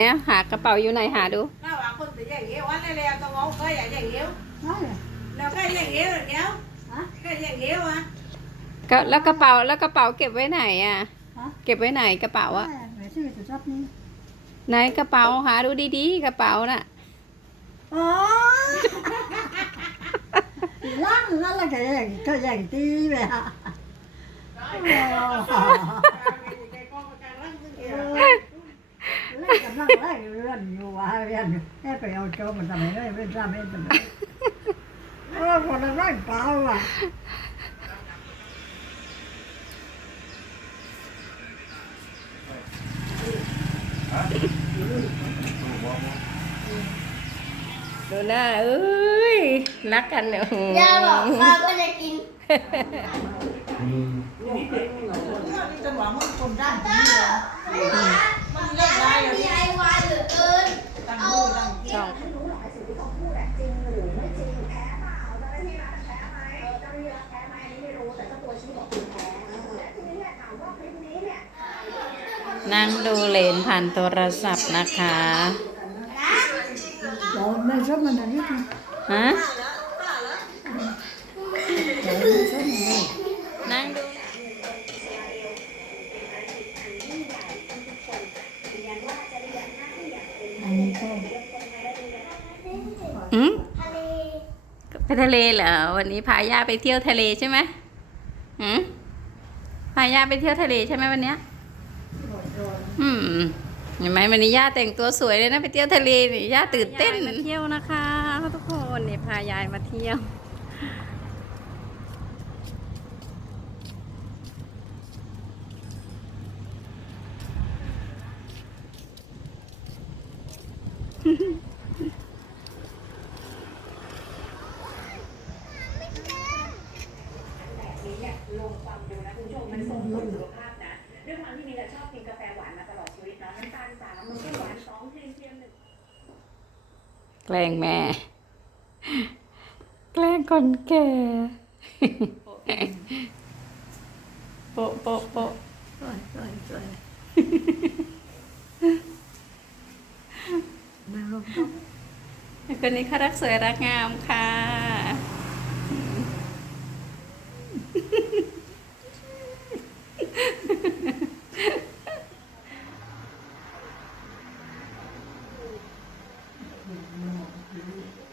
เนี่ยหากระเป๋าอยู่ไหนหาดู Nó bảo con tự dạng yếu, anh này leo tao ngó cây à dạng yếu. นั่นแหละ Leo cây dạng yếu rồi kéo. Hả? Cây dạng yếu à. ก็แล้วกระเป๋าแล้วกระเป๋าเก็บไว้ไหนอะฮะเก็บไว้ไหนกระเป๋าอะไหนชื่อจุดรับนี่ไหนกระเป๋าหาดูดีๆกระเป๋าน่ะอ๋อล่างนั่นแหละก็อย่างก็อย่างตีไปฮะ เล่นกำลังเล่นเรื่องอยู่ว่าเรียนแค่ไปเอาโจมันทำไมได้ไม่ทราบไม่ทำไมเออคนละร้อยเปล่าอะดูหน้าเอ้ยรักกันเนี่ยย่าบอกข้าก็จะกิน Tao bảo mất con răng. มันยากได้มีไอวายเหลือเกิน Tao mua tao สอง นั่งดูเลนผ่านโทรศัพท์นะคะเราไม่ชอบมันอะไรนี่ฮะเราไม่ชอบมันเลยนั่งดูอันนี้ก็อืมทะเลไปทะเลเหรอ วันนี้พาย่าไปเที่ยวทะเลใช่ไหมอืมพาย่าไปเที่ยวทะเลใช่ไหมวันเนี้ย อืมเห็นไหมวันนี้ย่าแต่งตัวสวยเลยนะไปเที่ยวทะเลนี่ย่าตื่นเต้นมาเที่ยวนะคะทุกคนนี่พายายมาเที่ยวมันส่งผลสุขภาพนะด้วยความที่มีแต่ชอบกินกาแฟ แกล้งแม่ แกล้งคนแก่โปะโปะโปะสวยสวยสวยนางรมก็คนนี้เขารักสวยรักงามค่ะ Mm-hmm.